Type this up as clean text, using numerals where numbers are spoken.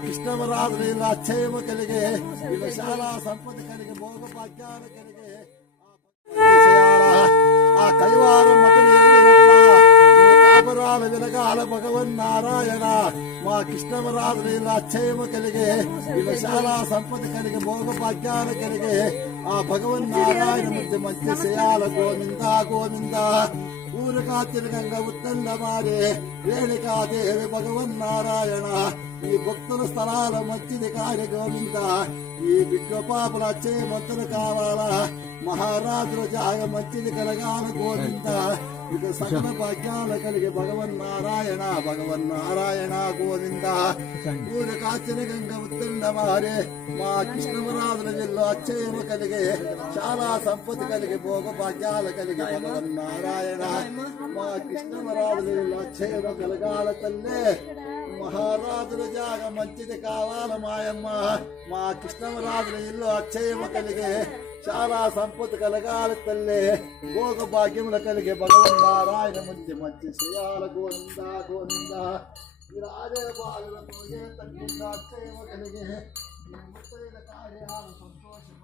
కృష్ణవరాత్రి అక్షయము కలిగే విశాల సంపద కలిగే భోగ భాగ్యాలు కలిగే ఆ కైవారం మతలు కాపరాలు వినగాల భగవన్నారాయణ మా కృష్ణవరాత్రి అక్షయము కలిగే విశాల సంపద కలిగే భోగ భాగ్యాలు కలిగే ఆ భగవన్నారాయణ ముద్దు మంచి చేయాల గోవింద గోవింద ఊరుకా తిరగంగా ఉత్తండ మారే రేణుకాదేవి భగవన్నారాయణ ఈ భక్తుల స్థలాల మంచిది కార్య గోవింద ఈ బిడ్డ పాపల మంతులు కావాలా మహారాజుల జాగ మంచిది కలగాల గోవింద ఇక సకల భాగ్యాలు కలిగి భగవన్నారాయణ భగవన్నారాయణ గోవింద ఊరుకా తిరగంగా ఉత్తండ మారే మా కృష్ణవరాజుల జిల్లా అక్షయము కలిగే చాలా సంపత్తి కలిగి భోగ భాగ్యాలు కలిగి భగవన్నారాయణ మా కృష్ణవరాజుల జిల్లా అక్షయము కలగాల తల్లే మహారాజుల జాగ మంచిది కావాల మాయమ్మ మా కృష్ణవరాజుల ఇల్లు అక్షయము కలిగే చాలా సంపద కలగాలి తల్లే భోగ భాగ్యములు కలిగే భగవన్నారాయణ మంచి మంచి శ్రేయాల గోవింద గోవింద రాజే బాలులతో ఏ తగ్గింద అక్షయము కలిగే కార్యాలు సంతోషం